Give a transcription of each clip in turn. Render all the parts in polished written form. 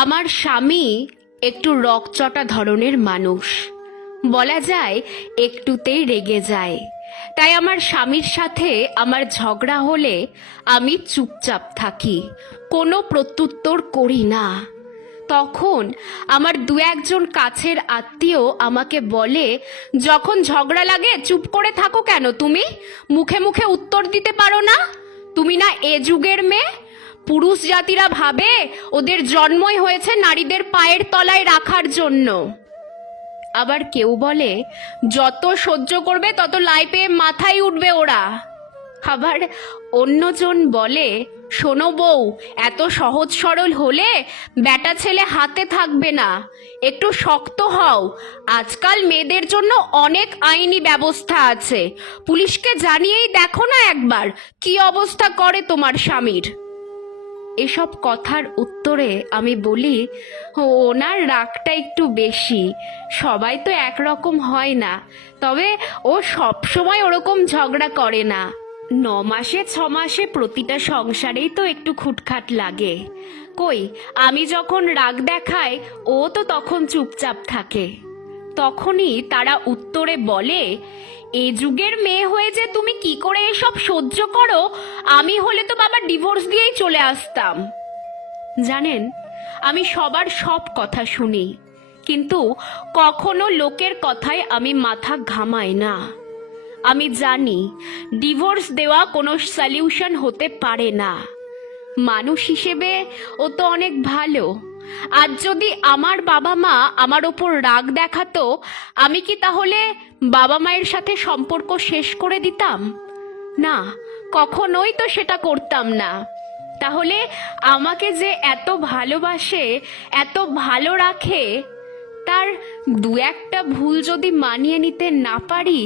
আমার স্বামী একটু রকচটা ধরনের মানুষ, বলা যায় একটুতেই রেগে যায়। তাই আমার স্বামীর সাথে আমার ঝগড়া হলে আমি চুপচাপ থাকি, কোনো প্রত্যুত্তর করি না। তখন আমার দু একজন কাছের আত্মীয় আমাকে বলে, যখন ঝগড়া লাগে চুপ করে থাকো কেন, তুমি মুখে মুখে উত্তর দিতে পারো না? তুমি না এ যুগের মেয়ে? পুরুষ জাতিরা ভাবে ওদের জন্মই হয়েছে নারীদের পায়ের তলায় রাখার জন্য। আবার কেউ বলে, যত সহ্য করবে তত লাই পেয়ে মাথায় উঠবে ওরা। আবার অন্যজন বলে, শোনো বউ, এত সহজ সরল হলে বেটা ছেলে হাতে থাকবে না, একটু শক্ত হও। আজকাল মেয়েদের জন্য অনেক আইনি ব্যবস্থা আছে, পুলিশকে জানিয়েই দেখো না একবার কি অবস্থা করে তোমার স্বামীর। এসব কথার উত্তরে আমি বলি, ওনার রাগটা একটু বেশি, সবাই তো একরকম হয় না, তবে ও সবসময় ওরকম ঝগড়া করে না। 9 মাসে 6 মাসে প্রতিটা সংসারেই তো একটু খুটখাট লাগে। কই, আমি যখন রাগ দেখাই ও তো তখন চুপচাপ থাকে। তখনই তারা উত্তরে বলে, এ যুগের মেয়ে হয়ে যে তুমি কি করে এসব সহ্য করো, আমি হলে তো বাবা ডিভোর্স দিয়েই চলে আসতাম। জানেন, আমি সবার সব কথা শুনি, কিন্তু কখনো লোকের কথায় আমি মাথা ঘামাই না। আমি জানি ডিভোর্স দেওয়া কোনো সলিউশন হতে পারে না। মানুষ হিসেবে ও তো অনেক ভালো। আজ যদি আমার বাবা মা আমার ওপর রাগ দেখাতো, আমি কি তাহলে বাবা মায়ের সাথে সম্পর্ক শেষ করে দিতাম? না, কখনোই তো সেটা করতাম না। তাহলে আমাকে যে এত ভালোবাসে, এত ভালো রাখে, তার দু একটা ভুল যদি মানিয়ে নিতে না পারি,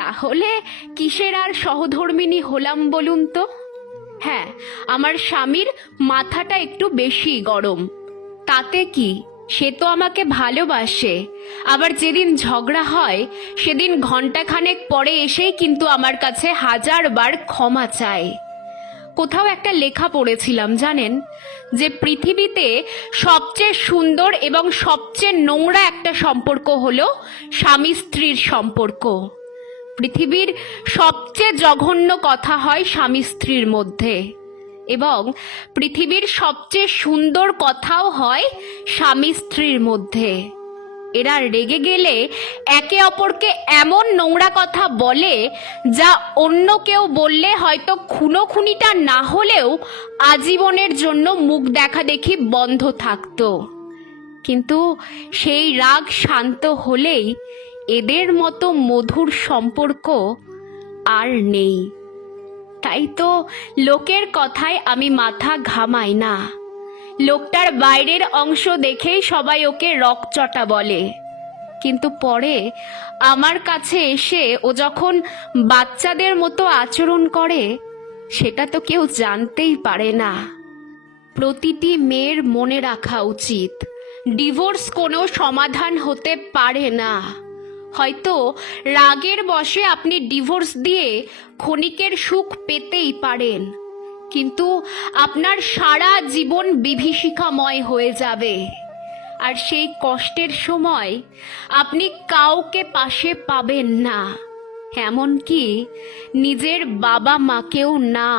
তাহলে কিসের আর সহধর্মিণী হলাম বলুন তো? হ্যাঁ, আমার স্বামীর মাথাটা একটু বেশি গরম, তাতে কি, সে তো আমাকে ভালোবাসে। আবার যেদিন ঝগড়া হয় সেদিন ঘন্টাখানেক পরে এসেই কিন্তু আমার কাছে 1000 বার ক্ষমা চায়। কোথাও একটা লেখা পড়েছিলাম জানেন, যে পৃথিবীতে সবচেয়ে সুন্দর এবং সবচেয়ে নোংরা একটা সম্পর্ক হলো স্বামী স্ত্রীর সম্পর্ক। পৃথিবীর সবচেয়ে জঘন্য কথা হয় স্বামী স্ত্রীর মধ্যে, এবং পৃথিবীর সবচেয়ে সুন্দর কথাও হয় স্বামী স্ত্রীর মধ্যে। এরা রেগে গেলে একে অপরকে এমন নোংরা কথা বলে, যা অন্য কেউ বললে হয়তো খুনোখুনিটা না হলেও আজীবনের জন্য মুখ দেখা দেখি বন্ধ থাকতো। কিন্তু সেই রাগ শান্ত হলেই এদের মতো মধুর সম্পর্ক আর নেই। তাই তো লোকের কথায় আমি মাথা ঘামাই না। লোকটার বাইরের অংশ দেখেই সবাই ওকে রকচটা বলে, কিন্তু পরে আমার কাছে এসে ও যখন বাচ্চাদের মতো আচরণ করে, সেটা তো কেউ জানতেই পারে না। প্রতিটি মেয়ের মনে রাখা উচিত, ডিভোর্স কোনো সমাধান হতে পারে না। হয়তো রাগের বশে আপনি ডিভোর্স দিয়ে ক্ষণিকের সুখ পেতেই পারেন, কিন্তু আপনার সারা জীবন বিভীষিকাময় হয়ে যাবে। আর সেই কষ্টের সময় আপনি কাউকে পাশে পাবেন না, এমনকি নিজের বাবা মাকেও না।